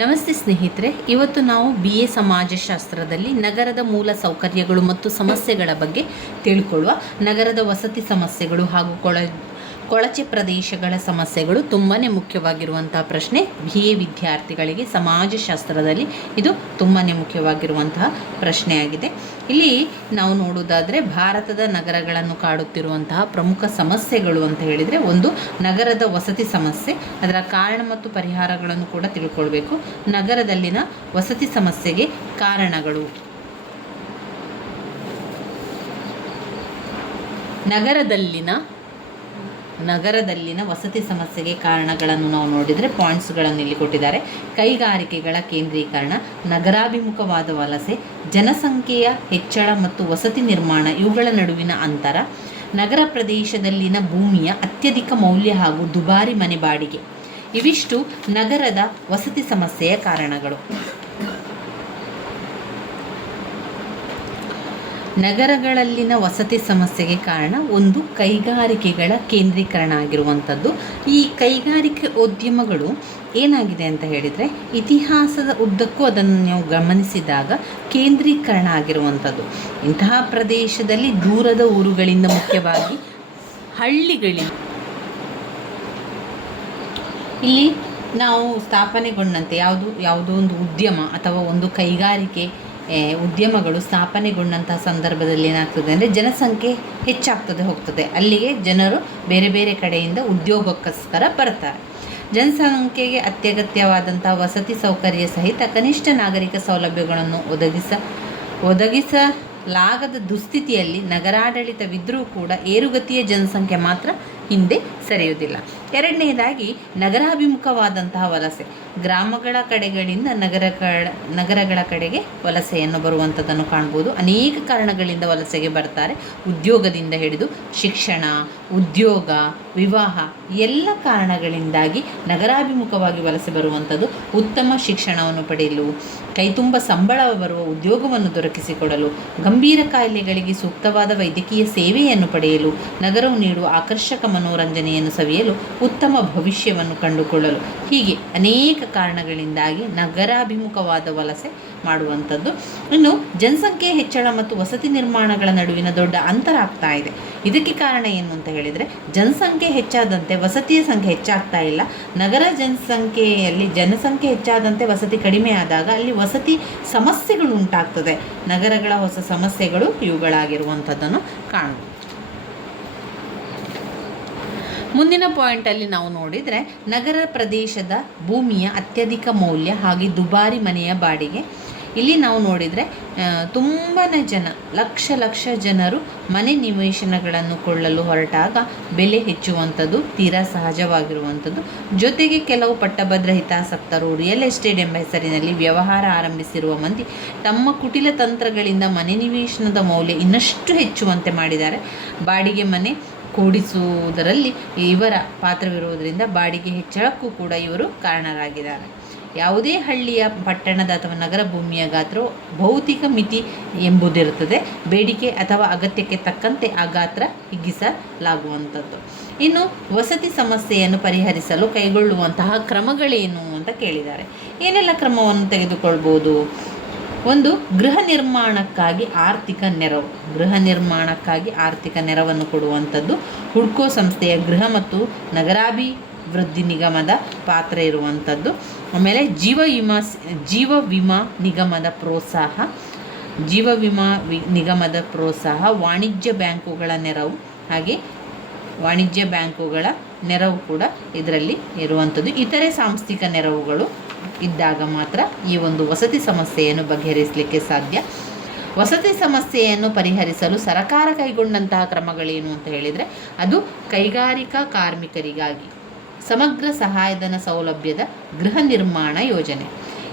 ನಮಸ್ತೆ ಸ್ನೇಹಿತರೆ, ಇವತ್ತು ನಾವು BA ಸಮಾಜಶಾಸ್ತ್ರದಲ್ಲಿ ನಗರದ ಮೂಲ ಸೌಕರ್ಯಗಳು ಮತ್ತು ಸಮಸ್ಯೆಗಳ ಬಗ್ಗೆ ತಿಳ್ಕೊಳ್ಳುವ. ನಗರದ ವಸತಿ ಸಮಸ್ಯೆಗಳು ಹಾಗೂ ಕೊಳಚೆ ಪ್ರದೇಶಗಳ ಸಮಸ್ಯೆಗಳು ತುಂಬಾ ಮುಖ್ಯವಾಗಿರುವಂಥ ಪ್ರಶ್ನೆ. BA ವಿದ್ಯಾರ್ಥಿಗಳಿಗೆ ಸಮಾಜಶಾಸ್ತ್ರದಲ್ಲಿ ಇದು ತುಂಬಾ ಮುಖ್ಯವಾಗಿರುವಂತಹ ಪ್ರಶ್ನೆಯಾಗಿದೆ. ಇಲ್ಲಿ ನಾವು ನೋಡುವುದಾದರೆ ಭಾರತದ ನಗರಗಳನ್ನು ಕಾಡುತ್ತಿರುವಂತಹ ಪ್ರಮುಖ ಸಮಸ್ಯೆಗಳು ಅಂತ ಹೇಳಿದರೆ, ಒಂದು ನಗರದ ವಸತಿ ಸಮಸ್ಯೆ, ಅದರ ಕಾರಣ ಮತ್ತು ಪರಿಹಾರಗಳನ್ನು ಕೂಡ ತಿಳ್ಕೊಳ್ಬೇಕು. ನಗರದಲ್ಲಿನ ವಸತಿ ಸಮಸ್ಯೆಗೆ ಕಾರಣಗಳು. ನಗರದಲ್ಲಿನ ವಸತಿ ಸಮಸ್ಯೆಗೆ ಕಾರಣಗಳನ್ನು ನಾವು ನೋಡಿದರೆ ಪಾಯಿಂಟ್ಸ್ಗಳನ್ನು ಇಲ್ಲಿ ಕೊಟ್ಟಿದ್ದಾರೆ. ಕೈಗಾರಿಕೆಗಳ ಕೇಂದ್ರೀಕರಣ, ನಗರಾಭಿಮುಖವಾದ ವಲಸೆ, ಜನಸಂಖ್ಯೆಯ ಹೆಚ್ಚಳ ಮತ್ತು ವಸತಿ ನಿರ್ಮಾಣ ಇವುಗಳ ನಡುವಿನ ಅಂತರ, ನಗರ ಪ್ರದೇಶದಲ್ಲಿನ ಭೂಮಿಯ ಅತ್ಯಧಿಕ ಮೌಲ್ಯ ಹಾಗೂ ದುಬಾರಿ ಮನೆ ಬಾಡಿಗೆ. ಇವಿಷ್ಟು ನಗರದ ವಸತಿ ಸಮಸ್ಯೆಯ ಕಾರಣಗಳು. ನಗರಗಳಲ್ಲಿನ ವಸತಿ ಸಮಸ್ಯೆಗೆ ಕಾರಣ ಒಂದು, ಕೈಗಾರಿಕೆಗಳ ಕೇಂದ್ರೀಕರಣ ಆಗಿರುವಂಥದ್ದು. ಈ ಕೈಗಾರಿಕೆ ಉದ್ಯಮಗಳು ಏನಾಗಿದೆ ಅಂತ ಹೇಳಿದರೆ, ಇತಿಹಾಸದ ಉದ್ದಕ್ಕೂ ಅದನ್ನು ನಾವು ಗಮನಿಸಿದಾಗ ಕೇಂದ್ರೀಕರಣ ಆಗಿರುವಂಥದ್ದು. ಇಂತಹ ಪ್ರದೇಶದಲ್ಲಿ ದೂರದ ಊರುಗಳಿಂದ, ಮುಖ್ಯವಾಗಿ ಹಳ್ಳಿಗಳಿಂದ ಇಲ್ಲಿ ನಾವು ಸ್ಥಾಪನೆಗೊಂಡಂತೆ ಯಾವುದೋ ಒಂದು ಉದ್ಯಮ ಅಥವಾ ಒಂದು ಕೈಗಾರಿಕೆ ಉದ್ಯಮಗಳು ಸ್ಥಾಪನೆಗೊಂಡಂತಹ ಸಂದರ್ಭದಲ್ಲಿ ಏನಾಗ್ತದೆ ಅಂದರೆ, ಜನಸಂಖ್ಯೆ ಹೆಚ್ಚಾಗ್ತದೆ ಹೋಗ್ತದೆ. ಅಲ್ಲಿಗೆ ಜನರು ಬೇರೆ ಬೇರೆ ಕಡೆಯಿಂದ ಉದ್ಯೋಗಕ್ಕೋಸ್ಕರ ಬರ್ತಾರೆ. ಜನಸಂಖ್ಯೆಗೆ ಅತ್ಯಗತ್ಯವಾದಂಥ ವಸತಿ ಸೌಕರ್ಯ ಸಹಿತ ಕನಿಷ್ಠ ನಾಗರಿಕ ಸೌಲಭ್ಯಗಳನ್ನು ಒದಗಿಸಲಾಗದ ದುಸ್ಥಿತಿಯಲ್ಲಿ ನಗರಾಡಳಿತವಿದ್ದರೂ ಕೂಡ ಏರುಗತಿಯ ಜನಸಂಖ್ಯೆ ಮಾತ್ರ ಹಿಂದೆ ಸರಿಯುವುದಿಲ್ಲ. ಎರಡನೆಯದಾಗಿ, ನಗರಾಭಿಮುಖವಾದಂತಹ ವಲಸೆ. ಗ್ರಾಮಗಳ ಕಡೆಗಳಿಂದ ನಗರಗಳ ಕಡೆಗೆ ವಲಸೆಯನ್ನು ಬರುವಂಥದ್ದನ್ನು ಕಾಣ್ಬೋದು. ಅನೇಕ ಕಾರಣಗಳಿಂದ ವಲಸೆಗೆ ಬರ್ತಾರೆ. ಉದ್ಯೋಗದಿಂದ ಹಿಡಿದು ಶಿಕ್ಷಣ, ಉದ್ಯೋಗ, ವಿವಾಹ ಎಲ್ಲ ಕಾರಣಗಳಿಂದಾಗಿ ನಗರಾಭಿಮುಖವಾಗಿ ವಲಸೆ ಬರುವಂಥದ್ದು. ಉತ್ತಮ ಶಿಕ್ಷಣವನ್ನು ಪಡೆಯಲು, ಕೈತುಂಬ ಸಂಬಳ ಬರುವ ಉದ್ಯೋಗವನ್ನು ದೊರಕಿಸಿಕೊಡಲು, ಗಂಭೀರ ಕಾಯಿಲೆಗಳಿಗೆ ಸೂಕ್ತವಾದ ವೈದ್ಯಕೀಯ ಸೇವೆಯನ್ನು ಪಡೆಯಲು, ನಗರವು ನೀಡುವ ಆಕರ್ಷಕ ಮನೋರಂಜನೆಯನ್ನು ಸವಿಯಲು, ಉತ್ತಮ ಭವಿಷ್ಯವನ್ನು ಕಂಡುಕೊಳ್ಳಲು, ಹೀಗೆ ಅನೇಕ ಕಾರಣಗಳಿಂದಾಗಿ ನಗರಾಭಿಮುಖವಾದ ವಲಸೆ ಮಾಡುವಂಥದ್ದು. ಇನ್ನು ಜನಸಂಖ್ಯೆ ಹೆಚ್ಚಳ ಮತ್ತು ವಸತಿ ನಿರ್ಮಾಣಗಳ ನಡುವಿನ ದೊಡ್ಡ ಅಂತರ ಆಗ್ತಾ ಇದೆ. ಇದಕ್ಕೆ ಕಾರಣ ಏನು ಅಂತ ಹೇಳಿದರೆ, ಜನಸಂಖ್ಯೆ ಹೆಚ್ಚಾದಂತೆ ವಸತಿಯ ಸಂಖ್ಯೆ ಹೆಚ್ಚಾಗ್ತಾ ಇಲ್ಲ. ನಗರ ಜನಸಂಖ್ಯೆ ಹೆಚ್ಚಾದಂತೆ ವಸತಿ ಕಡಿಮೆ ಆದಾಗ ಅಲ್ಲಿ ವಸತಿ ಸಮಸ್ಯೆಗಳು ಉಂಟಾಗ್ತದೆ. ನಗರಗಳ ಹೊಸ ಸಮಸ್ಯೆಗಳು ಇವುಗಳಾಗಿರುವಂಥದ್ದನ್ನು ಕಾಣಬಹುದು. ಮುಂದಿನ ಪಾಯಿಂಟಲ್ಲಿ ನಾವು ನೋಡಿದರೆ, ನಗರ ಪ್ರದೇಶದ ಭೂಮಿಯ ಅತ್ಯಧಿಕ ಮೌಲ್ಯ ಹಾಗೆ ದುಬಾರಿ ಮನೆಯ ಬಾಡಿಗೆ. ಇಲ್ಲಿ ನಾವು ನೋಡಿದರೆ ತುಂಬಾ ಲಕ್ಷ ಜನರು ಮನೆ ನಿವೇಶನಗಳನ್ನು ಕೊಳ್ಳಲು ಹೊರಟಾಗ ಬೆಲೆ ಹೆಚ್ಚುವಂಥದ್ದು ತೀರಾ ಸಹಜವಾಗಿರುವಂಥದ್ದು. ಜೊತೆಗೆ ಕೆಲವು ಪಟ್ಟಭದ್ರ ಹಿತಾಸಕ್ತರು ರಿಯಲ್ ಎಸ್ಟೇಟ್ ಎಂಬ ಹೆಸರಿನಲ್ಲಿ ವ್ಯವಹಾರ ಆರಂಭಿಸಿರುವ ಮಂದಿ ತಮ್ಮ ಕುಟಿಲ ತಂತ್ರಗಳಿಂದ ಮನೆ ನಿವೇಶನದ ಮೌಲ್ಯ ಇನ್ನಷ್ಟು ಹೆಚ್ಚುವಂತೆ ಮಾಡಿದ್ದಾರೆ. ಬಾಡಿಗೆ ಮನೆ ಕೂಡಿಸುವುದರಲ್ಲಿ ಇವರ ಪಾತ್ರವಿರುವುದರಿಂದ ಬಾಡಿಗೆ ಹೆಚ್ಚಳಕ್ಕೂ ಕೂಡ ಇವರು ಕಾರಣರಾಗಿದ್ದಾರೆ. ಯಾವುದೇ ಹಳ್ಳಿಯ, ಪಟ್ಟಣದ ಅಥವಾ ನಗರ ಭೂಮಿಯ ಗಾತ್ರವು ಭೌತಿಕ ಮಿತಿ ಎಂಬುದಿರುತ್ತದೆ. ಬೇಡಿಕೆ ಅಥವಾ ಅಗತ್ಯಕ್ಕೆ ತಕ್ಕಂತೆ ಆ ಗಾತ್ರ ಹಿಗ್ಗಿಸಲಾಗುವಂಥದ್ದು. ಇನ್ನು ವಸತಿ ಸಮಸ್ಯೆಯನ್ನು ಪರಿಹರಿಸಲು ಕೈಗೊಳ್ಳುವಂತಹ ಕ್ರಮಗಳೇನು ಅಂತ ಕೇಳಿದ್ದಾರೆ. ಏನೆಲ್ಲ ಕ್ರಮವನ್ನು ತೆಗೆದುಕೊಳ್ಬೋದು? ಒಂದು, ಗೃಹ ನಿರ್ಮಾಣಕ್ಕಾಗಿ ಆರ್ಥಿಕ ನೆರವನ್ನು ಕೊಡುವಂಥದ್ದು. ಹುಡ್ಕೋ ಸಂಸ್ಥೆಯ ಗೃಹ ಮತ್ತು ನಗರಾಭಿವೃದ್ಧಿ ನಿಗಮದ ಪಾತ್ರ ಇರುವಂಥದ್ದು. ಆಮೇಲೆ ಜೀವ ವಿಮಾ ನಿಗಮದ ಪ್ರೋತ್ಸಾಹ, ವಾಣಿಜ್ಯ ಬ್ಯಾಂಕುಗಳ ನೆರವು, ಹಾಗೆ ವಾಣಿಜ್ಯ ಬ್ಯಾಂಕುಗಳ ನೆರವು ಕೂಡ ಇದರಲ್ಲಿ ಇರುವಂಥದ್ದು. ಇತರೆ ಸಾಂಸ್ಥಿಕ ನೆರವುಗಳು ಇದ್ದಾಗ ಮಾತ್ರ ಈ ಒಂದು ವಸತಿ ಸಮಸ್ಯೆಯನ್ನು ಬಗೆಹರಿಸಲಿಕ್ಕೆ ಸಾಧ್ಯ. ವಸತಿ ಸಮಸ್ಯೆಯನ್ನು ಪರಿಹರಿಸಲು ಸರ್ಕಾರ ಕೈಗೊಂಡಂತಹ ಕ್ರಮಗಳೇನು ಅಂತ ಹೇಳಿದರೆ, ಅದು ಕೈಗಾರಿಕಾ ಕಾರ್ಮಿಕರಿಗಾಗಿ ಸಮಗ್ರ ಸಹಾಯಧನ ಸೌಲಭ್ಯದ ಗೃಹ ನಿರ್ಮಾಣ ಯೋಜನೆ.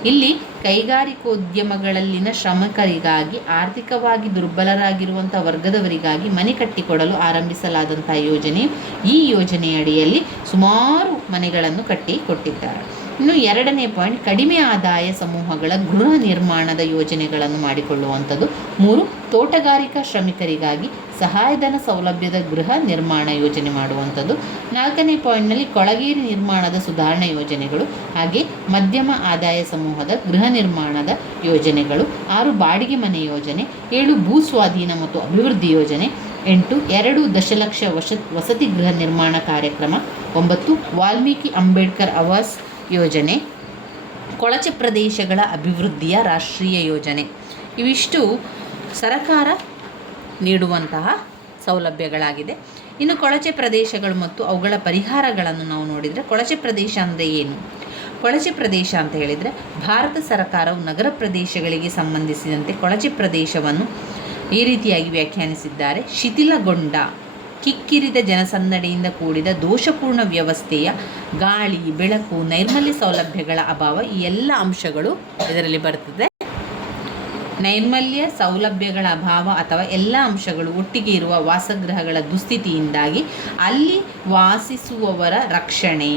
ಇಲ್ಲಿ ಕೈಗಾರಿಕೋದ್ಯಮಗಳಲ್ಲಿನ ಶ್ರಮಿಕರಿಗಾಗಿ, ಆರ್ಥಿಕವಾಗಿ ದುರ್ಬಲರಾಗಿರುವಂಥ ವರ್ಗದವರಿಗಾಗಿ ಮನೆ ಕಟ್ಟಿಕೊಡಲು ಆರಂಭಿಸಲಾದಂಥ ಯೋಜನೆಯು ಈ ಯೋಜನೆಯಡಿಯಲ್ಲಿ ಸುಮಾರು ಮನೆಗಳನ್ನು ಕಟ್ಟಿಕೊಟ್ಟಿದ್ದಾರೆ. ಇನ್ನು ಎರಡನೇ ಪಾಯಿಂಟ್, ಕಡಿಮೆ ಆದಾಯ ಸಮೂಹಗಳ ಗೃಹ ನಿರ್ಮಾಣದ ಯೋಜನೆಗಳನ್ನು ಮಾಡಿಕೊಳ್ಳುವಂಥದ್ದು. 3, ತೋಟಗಾರಿಕಾ ಶ್ರಮಿಕರಿಗಾಗಿ ಸಹಾಯಧನ ಸೌಲಭ್ಯದ ಗೃಹ ನಿರ್ಮಾಣ ಯೋಜನೆ ಮಾಡುವಂಥದ್ದು. 4ನೇ ಪಾಯಿಂಟ್ನಲ್ಲಿ ಕೊಳಗೇರಿ ನಿರ್ಮಾಣದ ಸುಧಾರಣಾ ಯೋಜನೆಗಳು, ಹಾಗೆ ಮಧ್ಯಮ ಆದಾಯ ಸಮೂಹದ ಗೃಹ ನಿರ್ಮಾಣದ ಯೋಜನೆಗಳು. 6 ಬಾಡಿಗೆ ಮನೆ ಯೋಜನೆ. 7 ಭೂ ಸ್ವಾಧೀನ ಮತ್ತು ಅಭಿವೃದ್ಧಿ ಯೋಜನೆ. 8 2 ದಶಲಕ್ಷ ವಸತಿ ಗೃಹ ನಿರ್ಮಾಣ ಕಾರ್ಯಕ್ರಮ. 9 ವಾಲ್ಮೀಕಿ ಅಂಬೇಡ್ಕರ್ ಆವಾಸ್ ಯೋಜನೆ. ಕೊಳಚೆ ಪ್ರದೇಶಗಳ ಅಭಿವೃದ್ಧಿಯ ರಾಷ್ಟ್ರೀಯ ಯೋಜನೆ. ಇವಿಷ್ಟು ಸರಕಾರ ನೀಡುವಂತಹ ಸೌಲಭ್ಯಗಳಾಗಿದೆ. ಇನ್ನು ಕೊಳಚೆ ಪ್ರದೇಶಗಳು ಮತ್ತು ಅವುಗಳ ಪರಿಹಾರಗಳನ್ನು ನಾವು ನೋಡಿದರೆ, ಕೊಳಚೆ ಪ್ರದೇಶ ಅಂದರೆ ಏನು? ಕೊಳಚೆ ಪ್ರದೇಶ ಅಂತ ಹೇಳಿದರೆ, ಭಾರತ ಸರ್ಕಾರವು ನಗರ ಪ್ರದೇಶಗಳಿಗೆ ಸಂಬಂಧಿಸಿದಂತೆ ಕೊಳಚೆ ಪ್ರದೇಶವನ್ನು ಈ ರೀತಿಯಾಗಿ ವ್ಯಾಖ್ಯಾನಿಸಿದ್ದಾರೆ. ಶಿಥಿಲಗೊಂಡ, ಕಿಕ್ಕಿರಿದ ಜನಸಂದಣಿಯಿಂದ ಕೂಡಿದ ದೋಷಪೂರ್ಣ ವ್ಯವಸ್ಥೆಯ ಗಾಳಿ, ಬೆಳಕು, ನೈರ್ಮಲ್ಯ ಸೌಲಭ್ಯಗಳ ಅಭಾವ, ಈ ಎಲ್ಲ ಅಂಶಗಳು ಇದರಲ್ಲಿ ಬರ್ತದೆ. ನೈರ್ಮಲ್ಯ ಸೌಲಭ್ಯಗಳ ಅಭಾವ ಅಥವಾ ಎಲ್ಲ ಅಂಶಗಳು ಒಟ್ಟಿಗೆ ಇರುವ ವಾಸಗೃಹಗಳ ದುಸ್ಥಿತಿಯಿಂದಾಗಿ ಅಲ್ಲಿ ವಾಸಿಸುವವರ ರಕ್ಷಣೆ,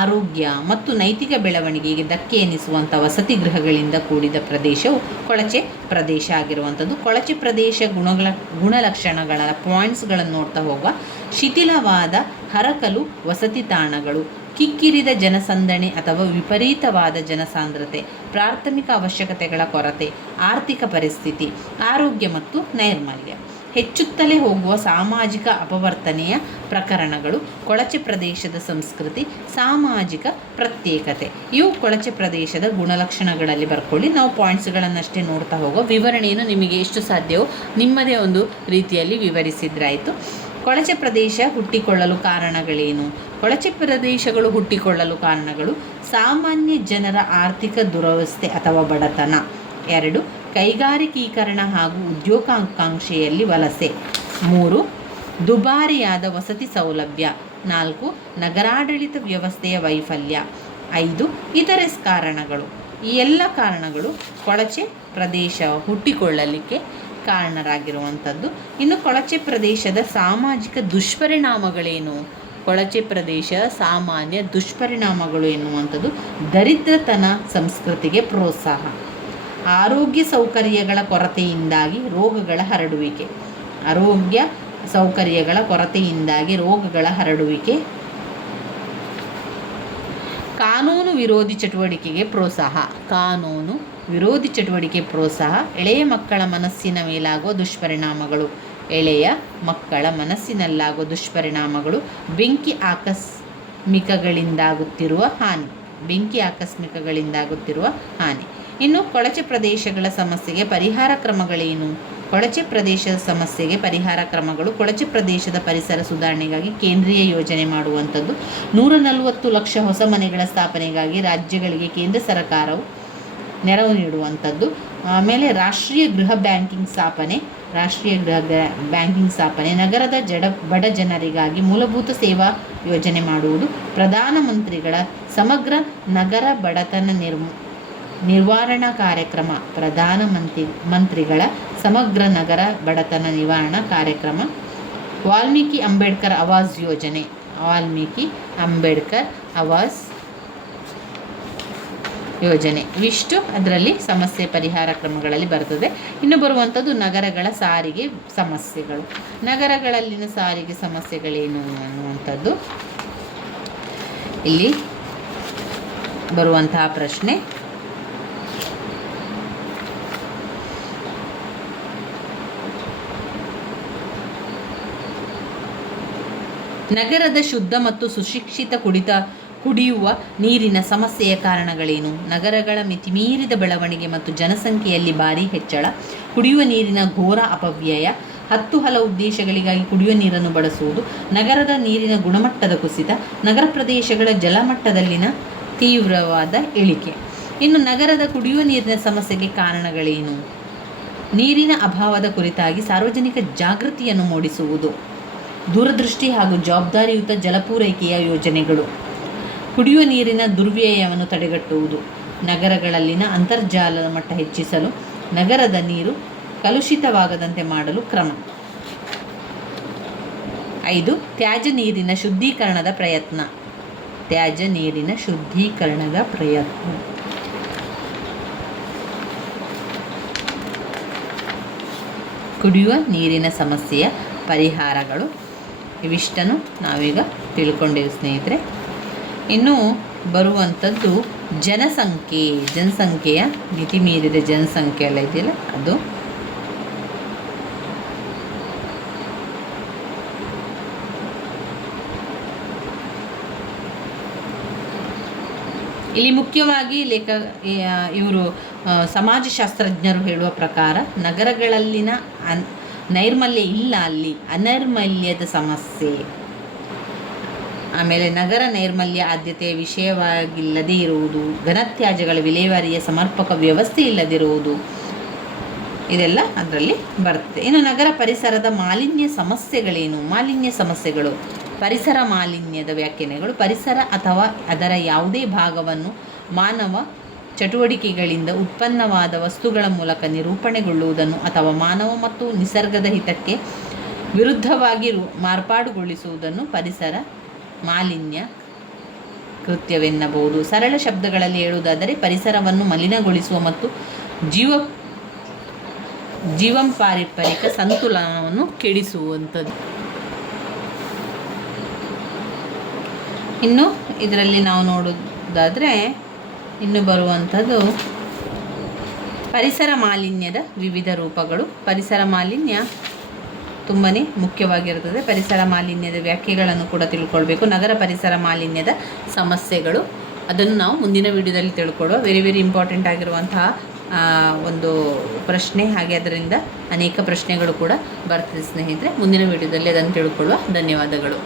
ಆರೋಗ್ಯ ಮತ್ತು ನೈತಿಕ ಬೆಳವಣಿಗೆಗೆ ಧಕ್ಕೆ ಎನಿಸುವಂಥ ವಸತಿ ಗೃಹಗಳಿಂದ ಕೂಡಿದ ಪ್ರದೇಶವು ಕೊಳಚೆ ಪ್ರದೇಶ ಆಗಿರುವಂಥದ್ದು. ಕೊಳಚೆ ಪ್ರದೇಶ ಗುಣಲಕ್ಷಣಗಳ ಪಾಯಿಂಟ್ಸ್ಗಳನ್ನು ನೋಡ್ತಾ ಹೋಗುವ. ಶಿಥಿಲವಾದ ಹರಕಲು ವಸತಿ ತಾಣಗಳು, ಕಿಕ್ಕಿರಿದ ಜನಸಂದಣಿ ಅಥವಾ ವಿಪರೀತವಾದ ಜನಸಾಂದ್ರತೆ, ಪ್ರಾಥಮಿಕ ಅವಶ್ಯಕತೆಗಳ ಕೊರತೆ, ಆರ್ಥಿಕ ಪರಿಸ್ಥಿತಿ, ಆರೋಗ್ಯ ಮತ್ತು ನೈರ್ಮಲ್ಯ, ಹೆಚ್ಚುತ್ತಲೇ ಹೋಗುವ ಸಾಮಾಜಿಕ ಅಪವರ್ತನೆಯ ಪ್ರಕರಣಗಳು, ಕೊಳಚೆ ಪ್ರದೇಶದ ಸಂಸ್ಕೃತಿ, ಸಾಮಾಜಿಕ ಪ್ರತ್ಯೇಕತೆ. ಇವು ಕೊಳಚೆ ಪ್ರದೇಶದ ಗುಣಲಕ್ಷಣಗಳಲ್ಲಿ ಬರ್ಕೊಳ್ಳಿ. ನಾವು ಪಾಯಿಂಟ್ಸ್ಗಳನ್ನಷ್ಟೇ ನೋಡ್ತಾ ಹೋಗೋ. ವಿವರಣೆಯನ್ನು ನಿಮಗೆ ಎಷ್ಟು ಸಾಧ್ಯವೋ ನಿಮ್ಮದೇ ಒಂದು ರೀತಿಯಲ್ಲಿ ವಿವರಿಸಿದ್ರಾಯಿತು. ಕೊಳಚೆ ಪ್ರದೇಶ ಹುಟ್ಟಿಕೊಳ್ಳಲು ಕಾರಣಗಳೇನು? ಕೊಳಚೆ ಪ್ರದೇಶಗಳು ಹುಟ್ಟಿಕೊಳ್ಳಲು ಕಾರಣಗಳು: ಸಾಮಾನ್ಯ ಜನರ ಆರ್ಥಿಕ ದುರವಸ್ಥೆ ಅಥವಾ ಬಡತನ. 2 ಕೈಗಾರಿಕೀಕರಣ ಹಾಗೂ ಉದ್ಯೋಗಾಕಾಂಕ್ಷೆಯಲ್ಲಿ ವಲಸೆ. 3 ದುಬಾರಿಯಾದ ವಸತಿ ಸೌಲಭ್ಯ. 4 ನಗರಾಡಳಿತ ವ್ಯವಸ್ಥೆಯ ವೈಫಲ್ಯ. 5 ಇತರೆ ಕಾರಣಗಳು. ಈ ಎಲ್ಲ ಕಾರಣಗಳು ಕೊಳಚೆ ಪ್ರದೇಶ ಹುಟ್ಟಿಕೊಳ್ಳಲಿಕ್ಕೆ ಕಾರಣರಾಗಿರುವಂಥದ್ದು. ಇನ್ನು ಕೊಳಚೆ ಪ್ರದೇಶದ ಸಾಮಾಜಿಕ ದುಷ್ಪರಿಣಾಮಗಳೇನು? ಕೊಳಚೆ ಪ್ರದೇಶ ಸಾಮಾನ್ಯ ದುಷ್ಪರಿಣಾಮಗಳು ಎನ್ನುವಂಥದ್ದು: ದರಿದ್ರತನ ಸಂಸ್ಕೃತಿಗೆ ಪ್ರೋತ್ಸಾಹ, ಆರೋಗ್ಯ ಸೌಕರ್ಯಗಳ ಕೊರತೆಯಿಂದಾಗಿ ರೋಗಗಳ ಹರಡುವಿಕೆ. ಕಾನೂನು ವಿರೋಧಿ ಚಟುವಟಿಕೆ ಪ್ರೋತ್ಸಾಹ. ಎಳೆಯ ಮಕ್ಕಳ ಮನಸ್ಸಿನ ಮೇಲಾಗುವ ದುಷ್ಪರಿಣಾಮಗಳು. ಬೆಂಕಿ ಆಕಸ್ಮಿಕಗಳಿಂದಾಗುತ್ತಿರುವ ಹಾನಿ. ಇನ್ನು ಕೊಳಚೆ ಪ್ರದೇಶಗಳ ಸಮಸ್ಯೆಗೆ ಪರಿಹಾರ ಕ್ರಮಗಳೇನು? ಕೊಳಚೆ ಪ್ರದೇಶದ ಸಮಸ್ಯೆಗೆ ಪರಿಹಾರ ಕ್ರಮಗಳು: ಕೊಳಚೆ ಪ್ರದೇಶದ ಪರಿಸರ ಸುಧಾರಣೆಗಾಗಿ ಕೇಂದ್ರೀಯ ಯೋಜನೆ ಮಾಡುವಂಥದ್ದು. 140 ಲಕ್ಷ ಹೊಸ ಮನೆಗಳ ಸ್ಥಾಪನೆಗಾಗಿ ರಾಜ್ಯಗಳಿಗೆ ಕೇಂದ್ರ ಸರ್ಕಾರವು ನೆರವು ನೀಡುವಂಥದ್ದು. ಆಮೇಲೆ ರಾಷ್ಟ್ರೀಯ ಗೃಹ ಬ್ಯಾಂಕಿಂಗ್ ಸ್ಥಾಪನೆ. ನಗರದ ಬಡ ಜನರಿಗಾಗಿ ಮೂಲಭೂತ ಸೇವಾ ಯೋಜನೆ ಮಾಡುವುದು. ಪ್ರಧಾನಮಂತ್ರಿಗಳ ಸಮಗ್ರ ನಗರ ಬಡತನ ನಿವಾರಣಾ ಕಾರ್ಯಕ್ರಮ. ವಾಲ್ಮೀಕಿ ಅಂಬೇಡ್ಕರ್ ಆವಾಸ್ ಯೋಜನೆ. ಇವಿಷ್ಟು ಅದರಲ್ಲಿ ಸಮಸ್ಯೆ ಪರಿಹಾರ ಕ್ರಮಗಳಲ್ಲಿ ಬರ್ತದೆ. ಇನ್ನು ಬರುವಂಥದ್ದು ನಗರಗಳ ಸಾರಿಗೆ ಸಮಸ್ಯೆಗಳು. ನಗರಗಳಲ್ಲಿನ ಸಾರಿಗೆ ಸಮಸ್ಯೆಗಳೇನು ಅನ್ನುವಂಥದ್ದು ಇಲ್ಲಿ ಬರುವಂತಹ ಪ್ರಶ್ನೆ. ನಗರದ ಶುದ್ಧ ಮತ್ತು ಸುಶಿಕ್ಷಿತ ಕುಡಿಯುವ ನೀರಿನ ಸಮಸ್ಯೆಯ ಕಾರಣಗಳೇನು? ನಗರಗಳ ಮಿತಿಮೀರಿದ ಬೆಳವಣಿಗೆ ಮತ್ತು ಜನಸಂಖ್ಯೆಯಲ್ಲಿ ಭಾರೀ ಹೆಚ್ಚಳ, ಕುಡಿಯುವ ನೀರಿನ ಘೋರ ಅಪವ್ಯಯ, 10 ಹಲವು ಉದ್ದೇಶಗಳಿಗಾಗಿ ಕುಡಿಯುವ ನೀರನ್ನು ಬಳಸುವುದು, ನಗರದ ನೀರಿನ ಗುಣಮಟ್ಟದ ಕುಸಿತ, ನಗರ ಪ್ರದೇಶಗಳ ಜಲಮಟ್ಟದಲ್ಲಿನ ತೀವ್ರವಾದ ಇಳಿಕೆ. ಇನ್ನು ನಗರದ ಕುಡಿಯುವ ನೀರಿನ ಸಮಸ್ಯೆಗೆ ಕಾರಣಗಳೇನು? ನೀರಿನ ಅಭಾವದ ಕುರಿತಾಗಿ ಸಾರ್ವಜನಿಕ ಜಾಗೃತಿಯನ್ನು ಮೂಡಿಸುವುದು, ದೂರದೃಷ್ಟಿ ಹಾಗೂ ಜವಾಬ್ದಾರಿಯುತ ಜಲಪೂರೈಕೆಯ ಯೋಜನೆಗಳು, ಕುಡಿಯುವ ನೀರಿನ ದುರ್ವ್ಯಯವನ್ನು ತಡೆಗಟ್ಟುವುದು, ನಗರಗಳಲ್ಲಿನ ಅಂತರ್ಜಲದ ಮಟ್ಟ ಹೆಚ್ಚಿಸಲು, ನಗರದ ನೀರು ಕಲುಷಿತವಾಗದಂತೆ ಮಾಡಲು ಕ್ರಮ. 5 ತ್ಯಾಜ್ಯ ನೀರಿನ ಶುದ್ಧೀಕರಣದ ಪ್ರಯತ್ನ. ಕುಡಿಯುವ ನೀರಿನ ಸಮಸ್ಯೆಯ ಪರಿಹಾರಗಳು. ಇವಿಷ್ಟನ್ನು ನಾವೀಗ ತಿಳ್ಕೊಂಡಿವಿ ಸ್ನೇಹಿತರೆ. ಇನ್ನು ಬರುವಂಥದ್ದು ಜನಸಂಖ್ಯೆಯ ಮಿತಿ ಮೀರಿದ ಜನಸಂಖ್ಯೆ ಎಲ್ಲ ಇದೆಯಲ್ಲ ಅದು. ಇಲ್ಲಿ ಮುಖ್ಯವಾಗಿ ಇವರು ಸಮಾಜಶಾಸ್ತ್ರಜ್ಞರು ಹೇಳುವ ಪ್ರಕಾರ ನಗರಗಳಲ್ಲಿನ ನೈರ್ಮಲ್ಯ ಇಲ್ಲ, ಅಲ್ಲಿ ಅನೈರ್ಮಲ್ಯದ ಸಮಸ್ಯೆ. ಆಮೇಲೆ ನಗರ ನೈರ್ಮಲ್ಯ ಆದ್ಯತೆಯ ವಿಷಯವಾಗಿಲ್ಲದೇ ಇರುವುದು, ಘನತ್ಯಾಜ್ಯಗಳ ವಿಲೇವಾರಿಯ ಸಮರ್ಪಕ ವ್ಯವಸ್ಥೆ ಇಲ್ಲದಿರುವುದು, ಇದೆಲ್ಲ ಅದರಲ್ಲಿ ಬರುತ್ತೆ. ಇನ್ನು ನಗರ ಪರಿಸರದ ಮಾಲಿನ್ಯ ಸಮಸ್ಯೆಗಳೇನು? ಮಾಲಿನ್ಯ ಸಮಸ್ಯೆಗಳು, ಪರಿಸರ ಮಾಲಿನ್ಯದ ವ್ಯಾಖ್ಯಾನಗಳು. ಪರಿಸರ ಅಥವಾ ಅದರ ಯಾವುದೇ ಭಾಗವನ್ನು ಮಾನವ ಚಟುವಟಿಕೆಗಳಿಂದ ಉತ್ಪನ್ನವಾದ ವಸ್ತುಗಳ ಮೂಲಕ ನಿರೂಪಣೆಗೊಳ್ಳುವುದನ್ನು ಅಥವಾ ಮಾನವ ಮತ್ತು ನಿಸರ್ಗದ ಹಿತಕ್ಕೆ ವಿರುದ್ಧವಾಗಿ ಮಾರ್ಪಾಡುಗೊಳಿಸುವುದನ್ನು ಪರಿಸರ ಮಾಲಿನ್ಯ ಕೃತ್ಯವೆನ್ನಬಹುದು. ಸರಳ ಶಬ್ದಗಳಲ್ಲಿ ಹೇಳುವುದಾದರೆ ಪರಿಸರವನ್ನು ಮಲಿನಗೊಳಿಸುವ ಮತ್ತು ಜೀವಂಪಾರಂಪರಿಕ ಸಂತುಲನವನ್ನು ಕೆಡಿಸುವಂಥದ್ದು. ಇನ್ನು ಇದರಲ್ಲಿ ನಾವು ನೋಡೋದಾದರೆ ಇನ್ನು ಬರುವಂಥದ್ದು ಪರಿಸರ ಮಾಲಿನ್ಯದ ವಿವಿಧ ರೂಪಗಳು. ಪರಿಸರ ಮಾಲಿನ್ಯ ತುಂಬಾ ಮುಖ್ಯವಾಗಿರುತ್ತದೆ. ಪರಿಸರ ಮಾಲಿನ್ಯದ ವ್ಯಾಖ್ಯೆಗಳನ್ನು ಕೂಡ ತಿಳ್ಕೊಳ್ಬೇಕು. ನಗರ ಪರಿಸರ ಮಾಲಿನ್ಯದ ಸಮಸ್ಯೆಗಳು, ಅದನ್ನು ನಾವು ಮುಂದಿನ ವಿಡಿಯೋದಲ್ಲಿ ತಿಳ್ಕೊಳ್ಳುವ. ವೆರಿ ಇಂಪಾರ್ಟೆಂಟ್ ಆಗಿರುವಂತಹ ಒಂದು ಪ್ರಶ್ನೆ. ಹಾಗೆ ಅದರಿಂದ ಅನೇಕ ಪ್ರಶ್ನೆಗಳು ಕೂಡ ಬರ್ತದೆ ಸ್ನೇಹಿತರೆ. ಮುಂದಿನ ವಿಡಿಯೋದಲ್ಲಿ ಅದನ್ನು ತಿಳ್ಕೊಳ್ಳುವ. ಧನ್ಯವಾದಗಳು.